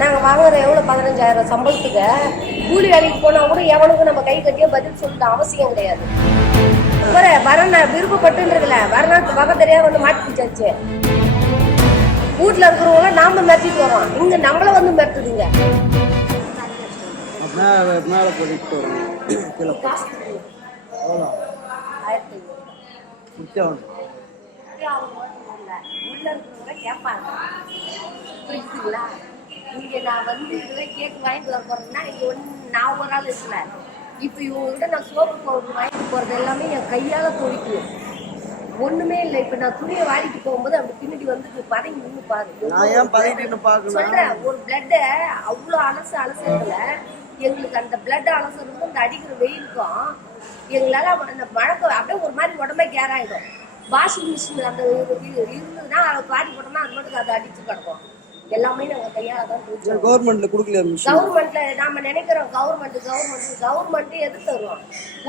நாங்கள் வாங்குற எவ்வளோ 15,000 சம்பளத்துக்கு கூலி வேலைக்கு போனால் கூட எவனுக்கும் நம்ம கை கட்டியே பதில் சொல்லிட்டு அவசியம் கிடையாது. வரேன் விருப்பப்பட்டுன்றதுல வரநாட்டு வகை தெரியாத வந்து மாட்டி பிடிச்சாச்சு. வீட்டில் இருக்கிறவங்கள நாம மிரட்டிட்டு வரோம், இங்கே நம்மளை வந்து மிரட்டுதுங்க. புரியுதுங்களா? இங்க நான் வந்து இதெல்லாம் கேக்கு வாங்கிட்டு வர போறேன்னா இங்க நான் ஒரு ஆள் இருக்கல. இப்ப இவங்ககிட்ட நான் சோப்பு பவுடர் வாங்கிட்டு போறது எல்லாமே என் கையால துவைக்கும். ஒண்ணுமே இல்லை. இப்ப நான் துணியை வாங்கிட்டு போகும்போது அப்படி பின்னாடி வந்து பதங்கி நின்று பாரு. சொல்றேன், ஒரு பிளட்ட அவ்வளோ அலசுறதுல எங்களுக்கு அந்த பிளட் அலசுறதுக்கும் அந்த அடிக்கிற வெயிலுக்கும் எங்களால அந்த மழை அப்படியே ஒரு மாதிரி உடம்பே கேர் ஆயிடும். வாஷிங் மிஷின் அந்த இருந்ததுன்னா அதை பாடி போட்டோம்னா அது மட்டும் அதை அடிச்சு கிடக்கும். எல்லாமே நாங்க கையால தான் போச்சு. கவர்மெண்ட்ல கொடுக்கல. கவர்மெண்ட்ல நாம நினைக்கிறோம் கவர்மெண்ட் எது தருவோம்?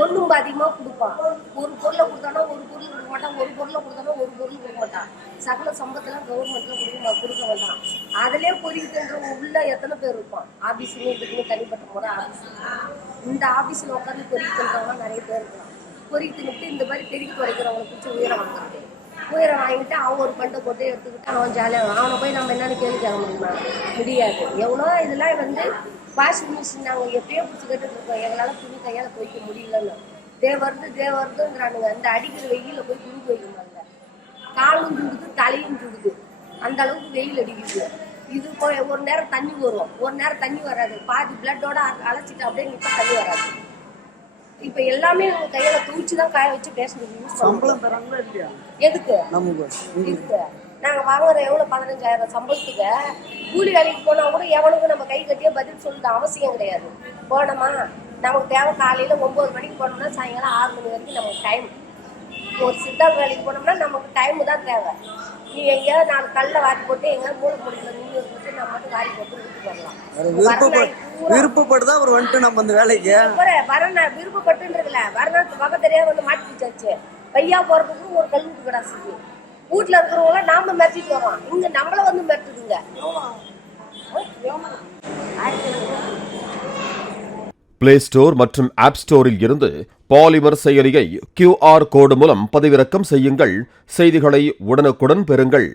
ஒண்ணும் அதிகமா கொடுப்பான். ஒரு பொருளை கொடுத்தானா ஒரு பொருள் கொடுக்க மாட்டான், ஒரு பொருளை கொடுத்தானா ஒரு பொருள் கொடுக்க மாட்டான். சகல சம்பத்தெல்லாம் கவர்மெண்ட்ல கொடுக்க மாட்டான். அதுலயே பொறிக்கின்றவங்க உள்ள எத்தனை பேர் இருப்பான்? ஆபீஸ்லயும் இதுக்குன்னு தனிப்பட்ட முறை ஆபீஸ். இந்த ஆபீஸ்ல உட்காந்து பொறிக்கின்றவங்க நிறைய பேர் இருக்கலாம். பொறிக்கிட்டு இந்த மாதிரி பெருக்கி துடைக்கிறவங்களை பிடிச்சி உயரம் வாங்குறது. உயரம் வாங்கிட்டு அவன் ஒரு பண்டை போட்டு எடுத்துக்கிட்டு அவன் ஜாலியாக அவனை போய் நம்ம என்னன்னு கேள்வி கேட்க முடியுமா? முடியாது. எவ்வளோ இதெல்லாம் வந்து வாஷிங் மிஷின் நாங்கள் எப்பயோ பிடிச்சி கேட்டுட்டு இருக்கோம். எங்களால் துணி கையால் துவைக்க முடியலன்னு தேவருதுங்கிறானுங்க. அந்த அடிக்கிற வெயிலில் போய் துணி துவைக்கணுங்க. காலும் சுடுது, தலையும் சுடுது. அந்த அளவுக்கு வெயில் அடிக்குது. இது போய் ஒரு நேரம் தண்ணி வரும், ஒரு நேரம் தண்ணி வராது. பாதி பிளட்டோட அழைச்சிட்டு அப்படியே நிற்ப தண்ணி வராது. இப்ப எல்லாமே நம்ம கையில தூச்சிதான் காய வச்சு பேசணும். சம்பளம் தராங்களா இல்லையா? எதுக்கு இருக்கு? நாங்க வாங்குற எவ்வளவு 15,000 சம்பளத்துக்கு கூலி வேலைக்கு போனா கூட எவனுக்கும் நம்ம கை கட்டியே பதில் சொல்லிட்டு அவசியம் கிடையாது. போனோமா நமக்கு தேவை காலையில 9 மணிக்கு போனோம்னா சாயங்காலம் 6 மணி வரைக்கும் நமக்கு டைம். ஒரு சித்தாள் வேலைக்கு போனோம்னா நமக்கு டைம் தான் தேவை. நீ எங்கேயாவது 4 கல்ல வாரி போட்டு எங்கேயாவது மூளை முடிக்கல நின்று இருந்துட்டு நம்ம மட்டும் வாரி போட்டு விட்டு வரலாம். விருப்பப்பட்டுதான் அவர் வந்துட்டு நம்ம அந்த வேலைக்கு விருப்பப்பட்டுன்றதுல வரநாட்டு வகை தெரியாத வந்து மாட்டி பிடிச்சாச்சு. பையா போறதுக்கு ஒரு கல்விட்டு கிடாச்சு. வீட்டுல இருக்கிறவங்கள நாம மிரட்டிட்டு வரோம், இங்க நம்மள வந்து மிரட்டுதுங்க. பிளே ஸ்டோர் மற்றும் ஆப் ஸ்டோரில் இருந்து பாலிமர் செயலியை QR கோடு மூலம் பதிவிறக்கம் செய்யுங்கள். செய்திகளை உடனுக்குடன் பெறுங்கள்.